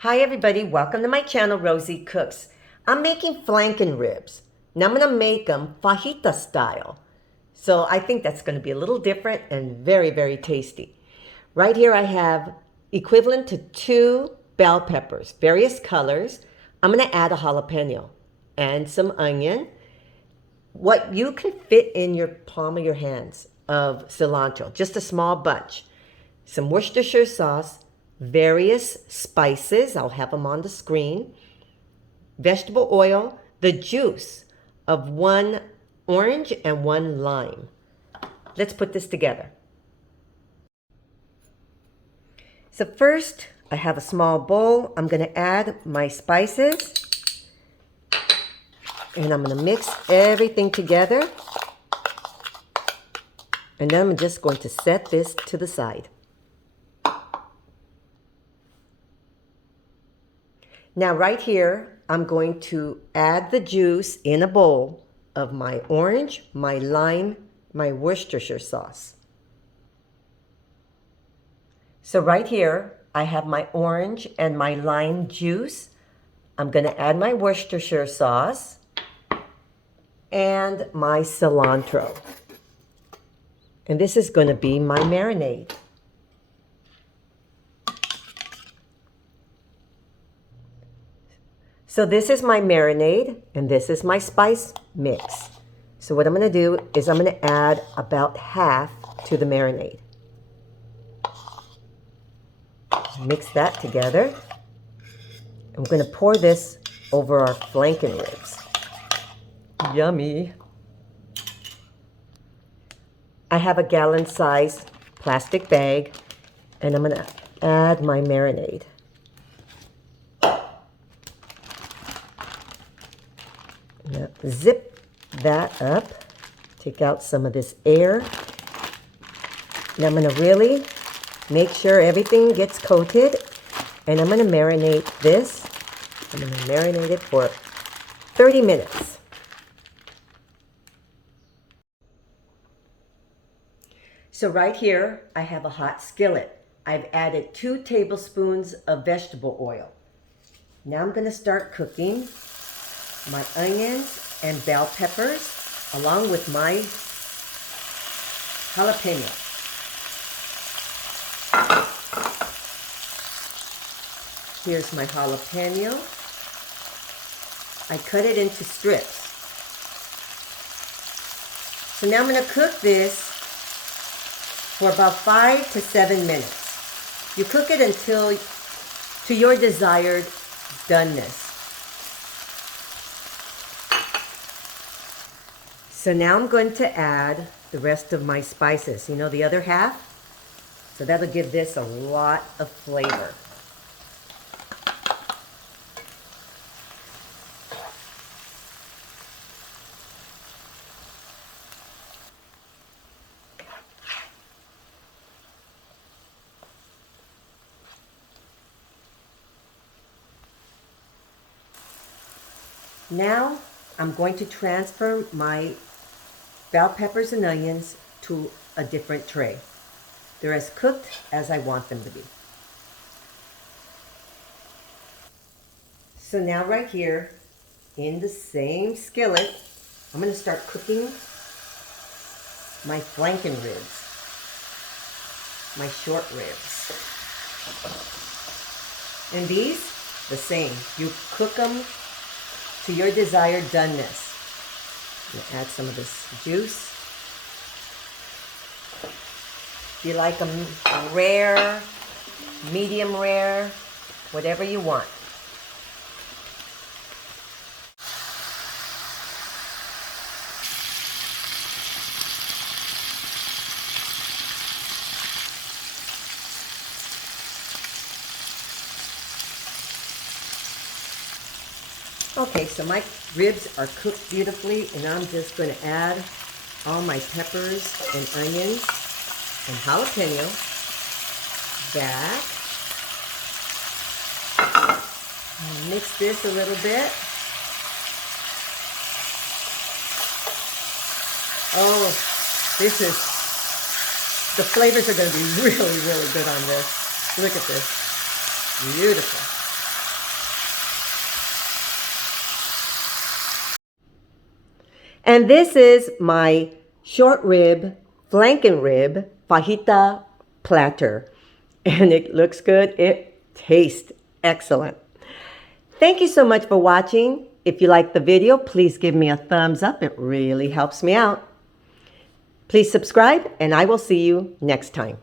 Hi everybody, welcome to my channel, Rosie Cooks. I'm making flanken ribs. Now I'm gonna make them fajita style. So I think that's gonna be a little different and very, very tasty. Right here I have equivalent to 2 bell peppers, various colors. I'm gonna add a jalapeno and some onion. What you can fit in your palm of your hands of cilantro, just a small bunch. Some Worcestershire sauce, various spices, I'll have them on the screen, vegetable oil, the juice of 1 orange and 1 lime. Let's put this together. So first, I have a small bowl. I'm going to add my spices, and I'm going to mix everything together. And then I'm just going to set this to the side. Now right here, I'm going to add the juice in a bowl of my orange, my lime, my Worcestershire sauce. So right here, I have my orange and my lime juice. I'm going to add my Worcestershire sauce and my cilantro. And this is going to be my marinade. So this is my marinade, and this is my spice mix. So what I'm going to do is I'm going to add about half to the marinade. Mix that together. I'm going to pour this over our flanken ribs. Yummy. I have a gallon-sized plastic bag, and I'm going to add my marinade. Now, zip that up, take out some of this air. Now I'm going to really make sure everything gets coated, and I'm going to marinate this. I'm going to marinate it for 30 minutes. So right here, I have a hot skillet. I've added 2 tablespoons of vegetable oil. Now I'm going to start cooking my onions and bell peppers along with my jalapeno. Here's my jalapeno. I cut it into strips. So now I'm going to cook this for about 5 to 7 minutes. You cook it until to your desired doneness. So now I'm going to add the rest of my spices. You know, the other half? So that'll give this a lot of flavor. Now I'm going to transfer my bell peppers and onions to a different tray. They're as cooked as I want them to be. So now right here in the same skillet, I'm going to start cooking my flanken ribs, my short ribs. And these, the same. You cook them to your desired doneness. I'm going to add some of this juice. If you like them rare, medium rare, whatever you want. Okay, so my ribs are cooked beautifully, and I'm just going to add all my peppers and onions and jalapeno back. I'll mix this a little bit. Oh, the flavors are going to be really, really good on this. Look at this. Beautiful. And this is my short rib, flanken rib, fajita platter. And it looks good. It tastes excellent. Thank you so much for watching. If you like the video, please give me a thumbs up. It really helps me out. Please subscribe, and I will see you next time.